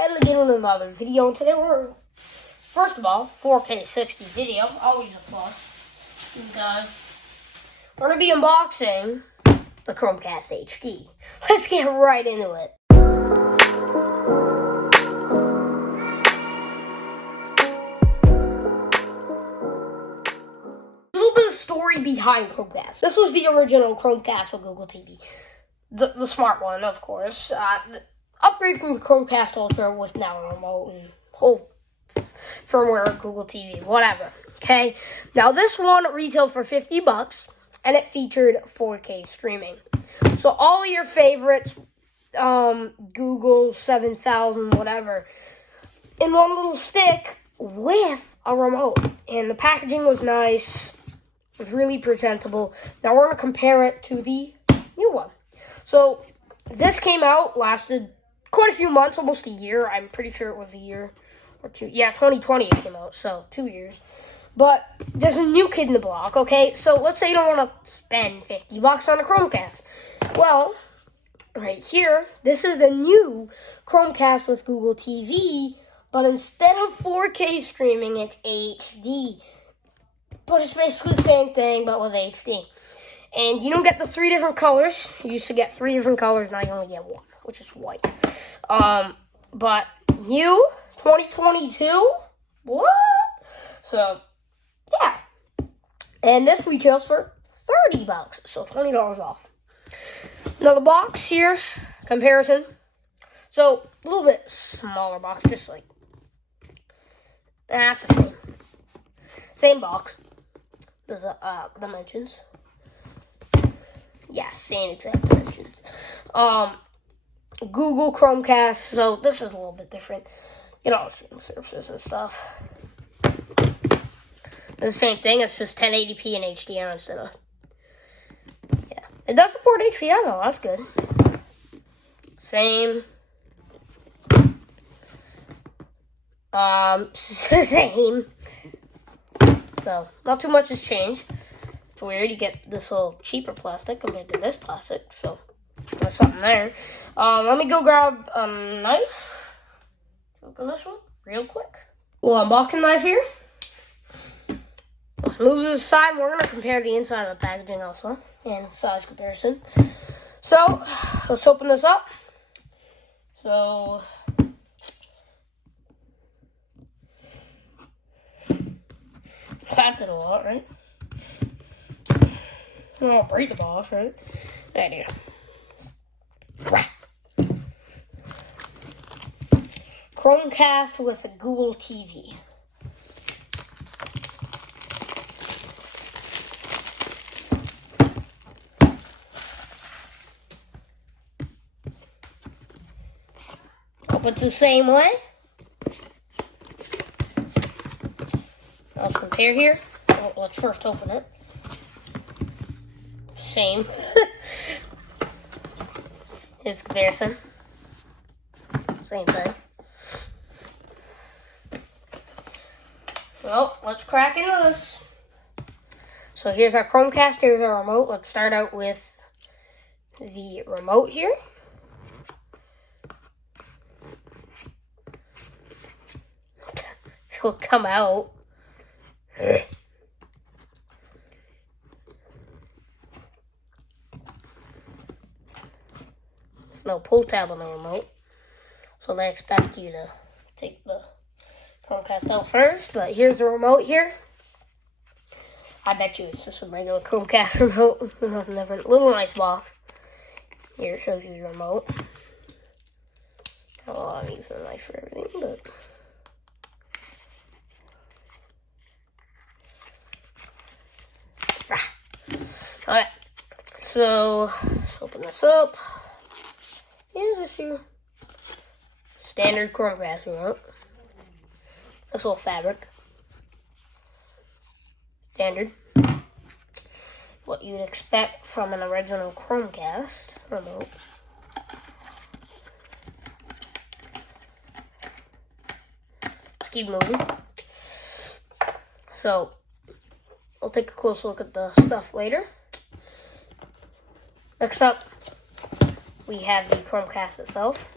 at it again with another video, and today first of all, 4K 60 video, always a plus. And, we're going to be unboxing the Chromecast HD. Let's get right into it. A little bit of story behind Chromecast. This was the original Chromecast for Google TV. The smart one, of course. The upgrade from the Chromecast Ultra with now a remote and whole firmware of Google TV, whatever. Okay, now this one retailed for $50, and it featured 4K streaming. So all of your favorites, Google 7000, whatever, in one little stick with a remote. And the packaging was nice. It was really presentable. Now we're going to compare it to the new one. So this came out, lasted quite a few months, almost a year. I'm pretty sure it was a year or two. Yeah, 2020 it came out, so 2 years. But there's a new kid in the block, okay? So let's say you don't want to spend $50 on a Chromecast. Well, right here, this is the new Chromecast with Google TV, but instead of 4K streaming, it's HD. But it's basically the same thing, but with HD. And you don't get the 3 different colors. You used to get 3 different colors, now you only get 1, which is white. But new 2022? What? So, yeah. And this retails for $30, so $20 off. Now the box here, comparison. So, a little bit smaller box, just like, that's the same. Same box. There's dimensions. Yeah, same exact dimensions. Google Chromecast, so this is a little bit different. You know, streaming services and stuff. It's the same thing, it's just 1080p and HDR instead of... Yeah. It does support HDR though, that's good. Same. Same. So, not too much has changed. It's weird, you get this little cheaper plastic compared to this plastic, so there's something there. Let me go grab a knife. Open this one real quick. Little unboxing knife here. Let's move this aside, and we're going to compare the inside of the packaging also, and size comparison. So, let's open this up. So, clapped it a lot, right? I don't break the box, right? There you go. Chromecast with a Google TV. Hope it's the same way. Let's compare here. Well, let's first open it. Same. Here's comparison. Same thing. Well, let's crack into this. So here's our Chromecast, here's our remote. Let's start out with the remote here. It'll come out. There's no pull tab on the remote, so they expect you to take the Chromecast out first, but here's the remote here. I bet you it's just a regular Chromecast remote. Nothing different. Little nice box. Here it shows you the remote. Oh, I'm using a knife for everything, but... Alright, so let's open this up. Here's just your standard Chromecast remote. This little fabric. Standard. What you'd expect from an original Chromecast remote. Let's keep moving. So, we'll take a close look at the stuff later. Next up, we have the Chromecast itself.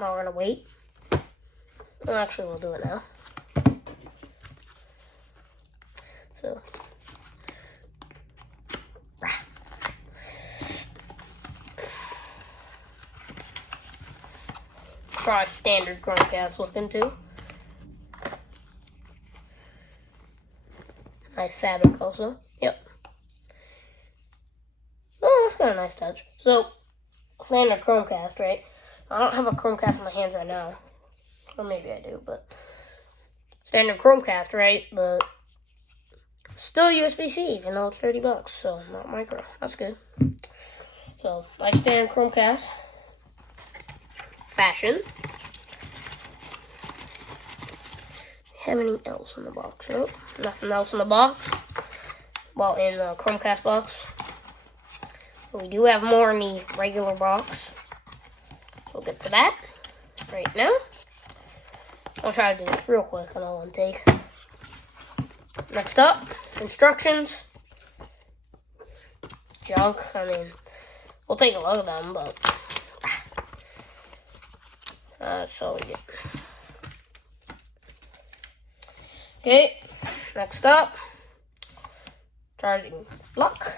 Now we're gonna wait. Well, actually, we'll do it now. So. Try standard chromecast looking too. Nice fabric also. Yep. Oh, that's got a nice touch. So, standard chromecast, right? I don't have a chromecast in my hands right now. Or maybe I do, but standard chromecast, right? But still USB-C, even though it's $30, so not micro. That's good. So, nice standard chromecast. Fashion. Have anything else in the box? Nope. Nothing else in the box. Well, in the Chromecast box. But we do have more in the regular box. So we'll get to that right now. I'll try to do this real quick on all one take. Next up, instructions. Junk. I mean, we'll take a look at them, but that's all we get. Okay, next up, charging block.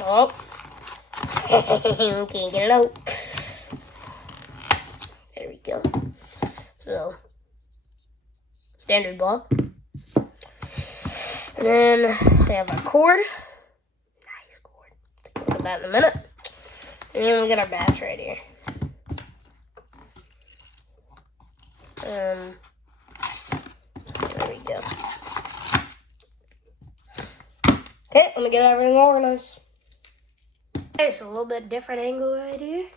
Oh, can't get it out. There we go. So, standard block. And then we have our cord. Nice cord. Take a look at that in a minute. And then we got our batch right here. There we go. Okay, let me get everything organized. Okay, so a little bit different angle right here.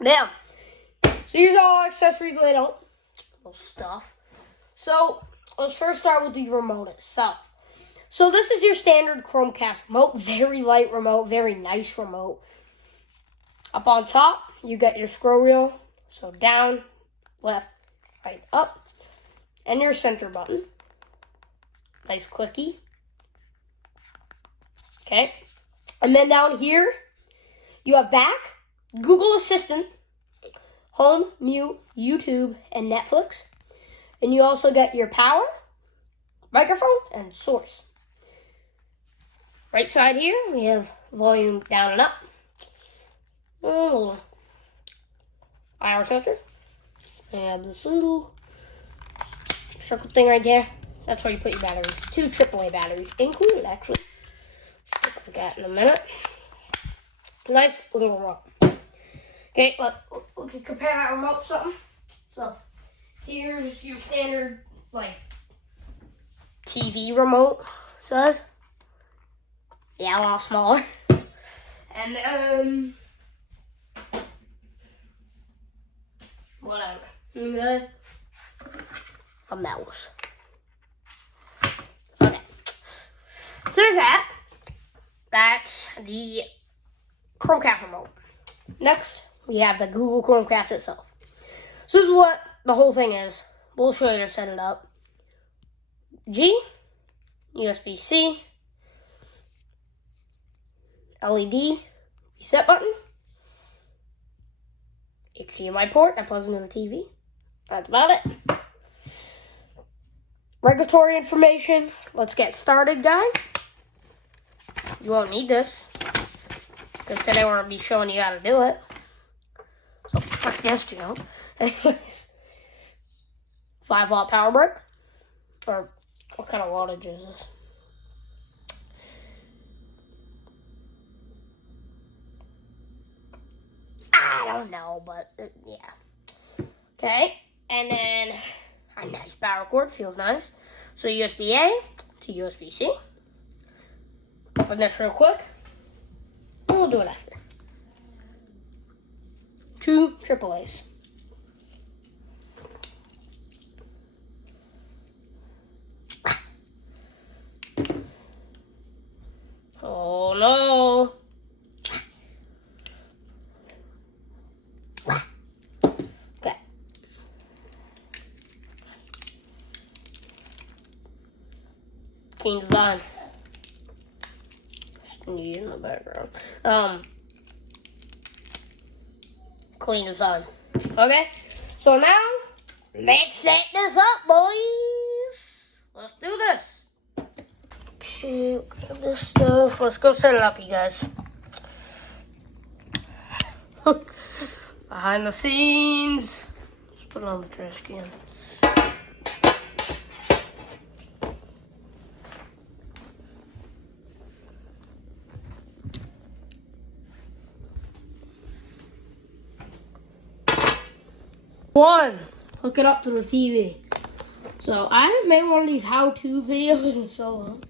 Now, so here's all accessories laid out. Little stuff. So, let's first start with the remote itself. So this is your standard Chromecast remote. Very light remote, very nice remote. Up on top, you got your scroll wheel. So down, left, right, up. And your center button. Nice clicky. Okay. And then down here, you have back, Google Assistant, home, mute, YouTube, and Netflix. And you also get your power, microphone, and source. Right side here, we have volume down and up. Oh, IR sensor. And this little circle thing right there. That's where you put your batteries. 2 AAA batteries included, actually. Let's look at that in a minute. Nice little remote. Okay, we can compare that remote to something. So, here's your standard, like, TV remote size. Yeah, a lot smaller. And, whatever. Okay. A mouse. Okay. So there's that. That's the Chromecast remote. Next, we have the Google Chromecast itself. So this is what the whole thing is. We'll show you to set it up. G, USB-C, LED, reset button, HDMI port that plugs into the TV. That's about it. Regulatory information. Let's get started, guys. You won't need this, because today we're going to be showing you how to do it. So, fuck this junk. Anyways, 5-watt power brick. Or, what kind of wattage is this? I don't know, but yeah. Okay, and then a nice power cord, feels nice. So USB-A to USB-C. Open this real quick. And we'll do it after. 2 AAAs. Oh no. Okay. Clean design. need in the background. Clean the sun. Okay, so now let's set this up, boys. Let's do this. Okay, grab this stuff. Let's go set it up, you guys. Behind the scenes. Let's put it on the trash can. One, hook it up to the TV. So I haven't made one of these how-to videos in so long.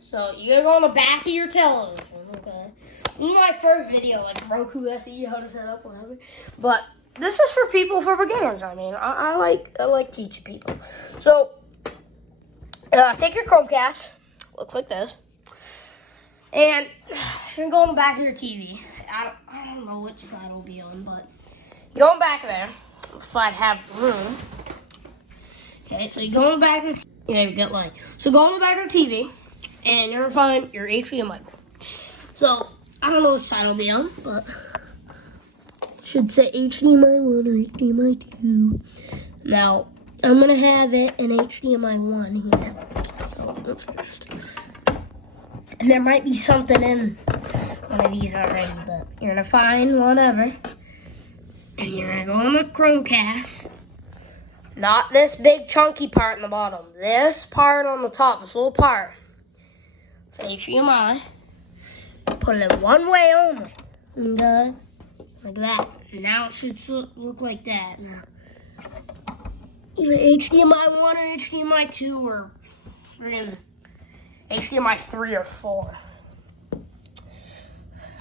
So you're going on the back of your television, okay? This is my first video, like Roku SE, how to set up, whatever. But this is for people, for beginners. I mean, I like teaching people. So take your Chromecast, looks like this, and you're gonna go on the back of your TV. I don't know which side it'll be on, but you go back there if I'd have room. Okay, so you go in the back of the yeah, you get light. So go in the back of the TV, and you're gonna find your HDMI. So I don't know which side it'll be on, but should say HDMI 1 or HDMI 2. Now I'm gonna have it in HDMI 1 here. So let's just, and there might be something in one of these already, but you're gonna find whatever. And you're going to go on the Chromecast. Not this big chunky part in the bottom. This part on the top, this little part. It's HDMI. Put it in one way only. Okay? Like that. Now it should look like that. Either HDMI 1 or HDMI 2 or HDMI 3 or 4.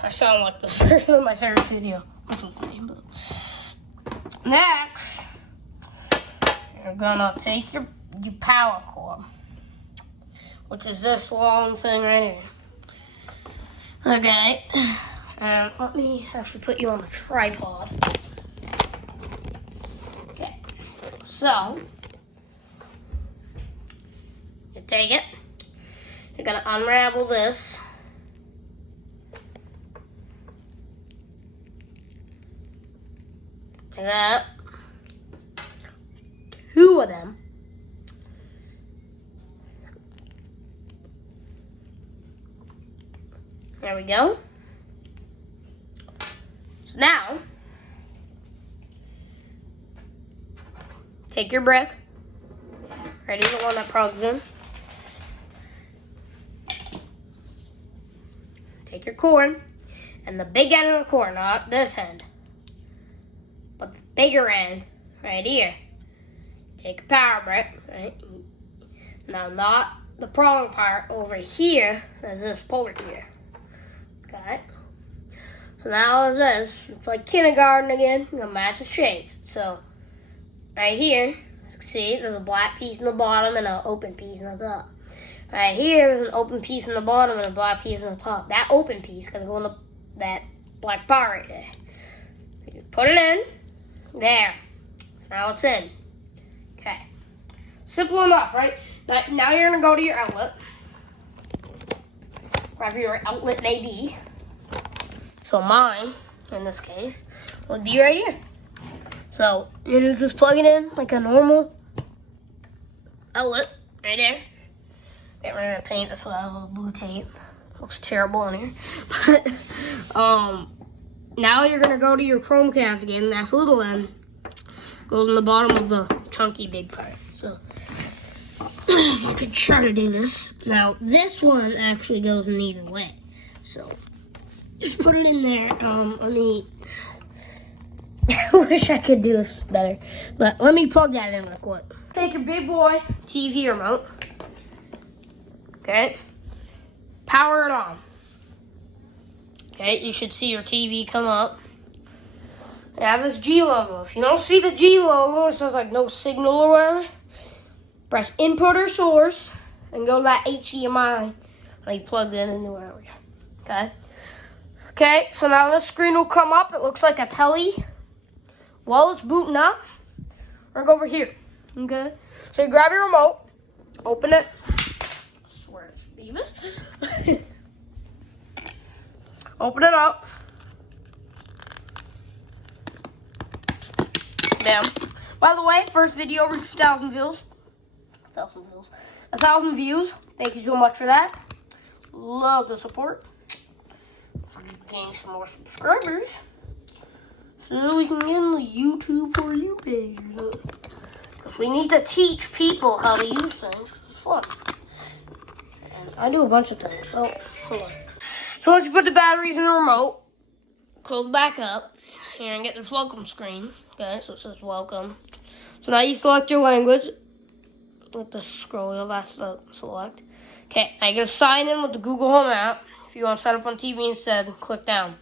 I sound like this person in my favorite video. Which was lame, but next, you're gonna take your power cord, which is this long thing right here. Okay, and let me actually put you on the tripod. Okay, so you take it, you're gonna unravel this. Like that. 2 of them. There we go. So now, take your brick. Ready, the one that plugs in. Take your cord, and the big end of the cord, not this end, but the bigger end, right here. Take a power brick, right? Now, not the prong part over here, there's this port here. Okay? So now is this. It's like kindergarten again, you got massive shapes. So, right here, see, there's a black piece in the bottom and an open piece in the top. Right here, there's an open piece in the bottom and a black piece in the top. That open piece is going to go in that black bar right there. So you put it in. There. So now it's in. Okay. Simple enough, right? Now you're going to go to your outlet. Wherever your outlet may be. So mine, in this case, would be right here. So you're going to just plug it in like a normal outlet. Right there. Get rid of the paint. That's what I have blue tape. Looks terrible in here. But, now you're going to go to your Chromecast again. That's little end. Goes in the bottom of the chunky big part. So, if I could try to do this. Now, this one actually goes in either way. So, just put it in there. Let me... I wish I could do this better. But let me plug that in real quick. Take your big boy TV remote. Okay. Power it on. Okay, you should see your TV come up. They have this G logo. If you don't see the G logo, it says like no signal or whatever, press input or source and go to that HDMI like plugged in and wherever. Okay? Okay, so now this screen will come up. It looks like a telly. While it's booting up, we're going to go over here. Okay? So you grab your remote, open it. I swear it's Beavis. Open it up. Bam. By the way, first video reached 1,000 views. 1,000 views. 1,000 views. Thank you so much for that. Love the support. Gain some more subscribers so we can get on the YouTube For You page. Because we need to teach people how to use things. It's fun. And I do a bunch of things. So, hold on. So once you put the batteries in the remote, close back up. Here and get this welcome screen. Okay, so it says welcome. So now you select your language. With the scroll wheel, that's the select. Okay, now you're going to sign in with the Google Home app. If you want to set up on TV instead, click down.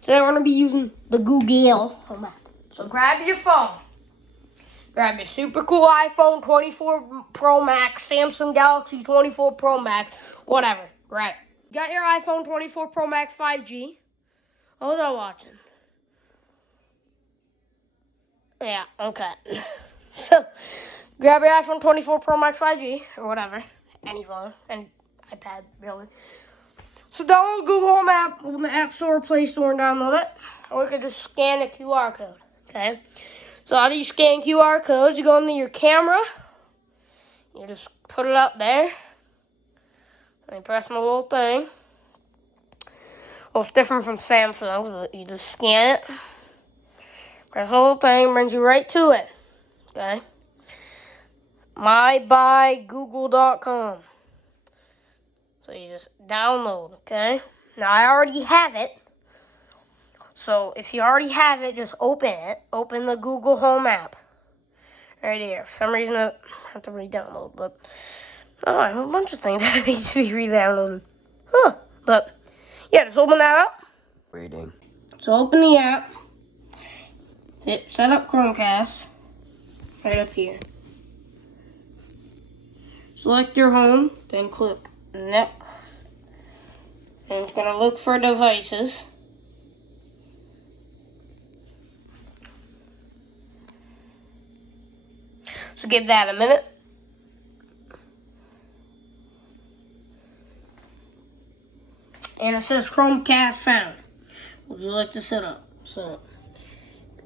Today we're going to be using the Google Home app. So grab your phone. Grab your super cool iPhone 24 Pro Max, Samsung Galaxy 24 Pro Max, whatever. Grab it. Got your iPhone 24 Pro Max 5G. What was I watching? Yeah, okay. So, grab your iPhone 24 Pro Max 5G, or whatever. Any phone, any iPad, really. So download Google Home app, open the App Store, Play Store, and download it. Or you can just scan the QR code, okay? So how do you scan QR codes? You go into your camera. You just put it up there. And you press the little thing. Well, it's different from Samsung's, but you just scan it. Press the little thing, brings you right to it, okay? mybygoogle.com. So you just download, okay? Now I already have it. So if you already have it, just open it. Open the Google Home app. Right here. For some reason I have to re-download, but I have a bunch of things that need to be re-downloaded. But yeah, just open that up. Reading. So open the app. Hit set up Chromecast. Right up here. Select your home, then click next. And it's going to look for devices. So give that a minute. And it says Chromecast found. Would you like to set up? So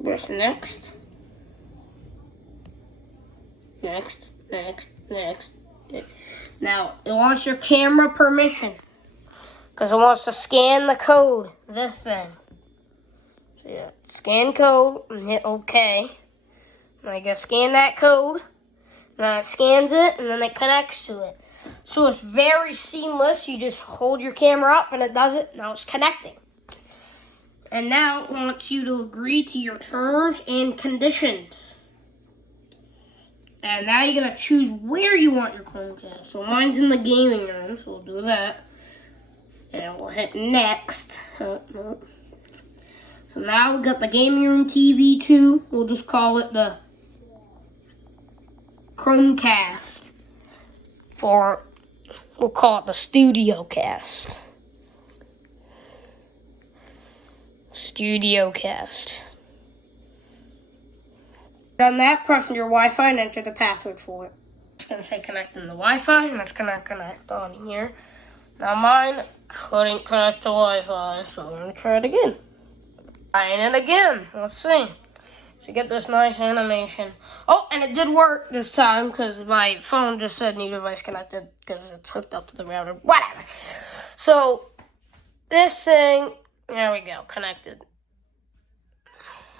press next. Next. Now, it wants your camera permission. Because it wants to scan the code. This thing. So yeah, scan code and hit OK. And I guess scan that code. Now it scans it and then it connects to it. So it's very seamless. You just hold your camera up and it does it. Now it's connecting. And now it wants you to agree to your terms and conditions. And now you're going to choose where you want your Chromecast. So mine's in the gaming room, so we'll do that. And we'll hit next. So now we got the gaming room TV too. We'll just call it the Chromecast. Or we'll call it the Studio Cast. Studio Cast. Done that, press your Wi-Fi and enter the password for it. It's going to say connecting the Wi-Fi, and it's going to connect on here. Now mine couldn't connect to Wi-Fi, so I'm going to try it again. Trying it again. Let's see. So get this nice animation. Oh, and it did work this time, because my phone just said new device connected, because it's hooked up to the router. Whatever. So, this thing, there we go, connected.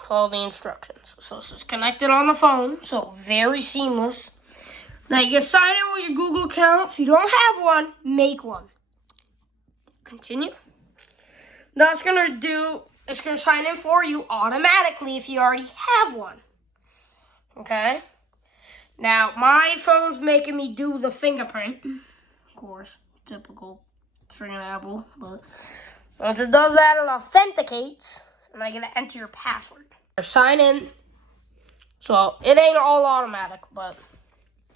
All the instructions. So this is connected on the phone, so very seamless. Now you can sign in with your Google account. If you don't have one, make one. Continue. Now it's gonna sign in for you automatically if you already have one. Okay? Now my phone's making me do the fingerprint. Of course, typical freaking Apple, but once it does that, it authenticates, and I gotta enter your password. Sign in. So it ain't all automatic, but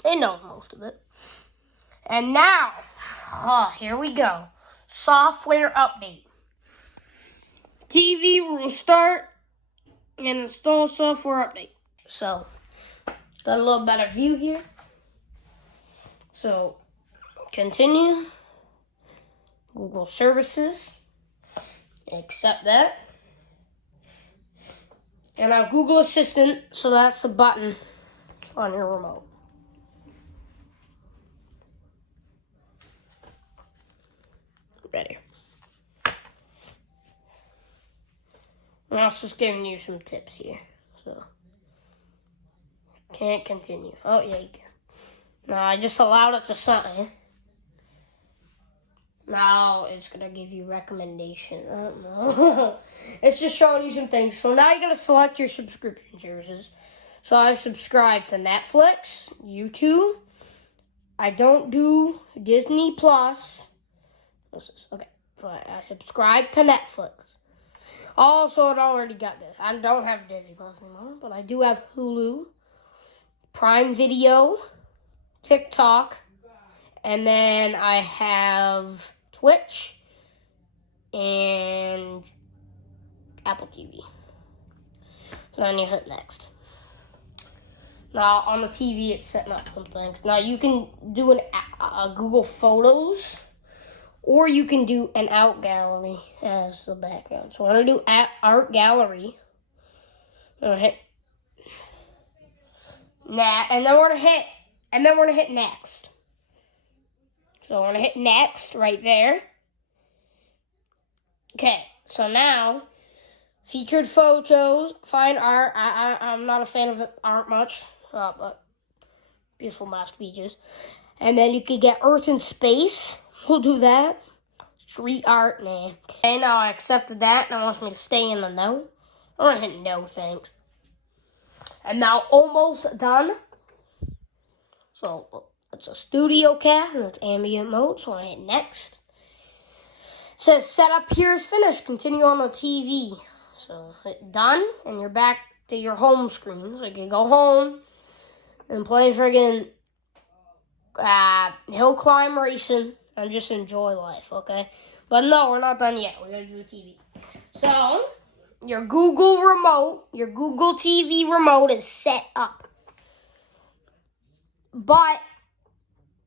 it knows most of it. And now, here we go. Software update. TV will start and install software update. So, got a little better view here. So, continue. Google services. accept that. And now Google Assistant, so that's the button on your remote. Ready. Now it's just giving you some tips here. So, can't continue. Oh, yeah, you can. Now, I just allowed it to sign. Now, it's going to give you recommendation. I don't know. It's just showing you some things. So, now you got to select your subscription services. So, I subscribe to Netflix, YouTube. I don't do Disney Plus. What's this? Okay. So, I subscribe to Netflix. Also, I already got this. I don't have Disney Plus anymore, but I do have Hulu, Prime Video, TikTok, and then I have Twitch and Apple TV. So then you hit next. Now, on the TV, it's setting up some things. Now, you can do a Google Photos, or you can do an art gallery as the background. So I'm going to do art gallery. I'm going to hit that, and then we're going to hit next. So I'm going to hit next right there. Okay, so now, featured photos, find art. I'm not a fan of art much, but beautiful masterpieces. And then you could get Earth and Space. We'll do that. Street art, nah. Okay, now I accepted that, and it wants me to stay in the know. I'm gonna hit no, thanks. And now almost done. So it's a studio cast, and it's ambient mode, so I hit next. It says setup here is finished. Continue on the TV. So hit done, and you're back to your home screen. So you can go home and play friggin' hill climb racing and just enjoy life, okay? But no, we're not done yet. We're gonna do the TV. So your Google remote, your Google TV remote is set up. But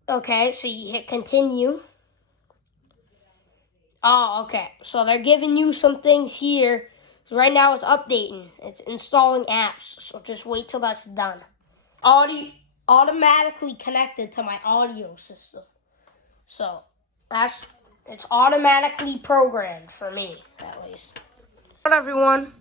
okay, so you hit continue. Oh, okay. So they're giving you some things here. So right now it's updating. It's installing apps. So just wait till that's done. Audio automatically connected to my audio system. So it's automatically programmed for me, at least. All right, everyone.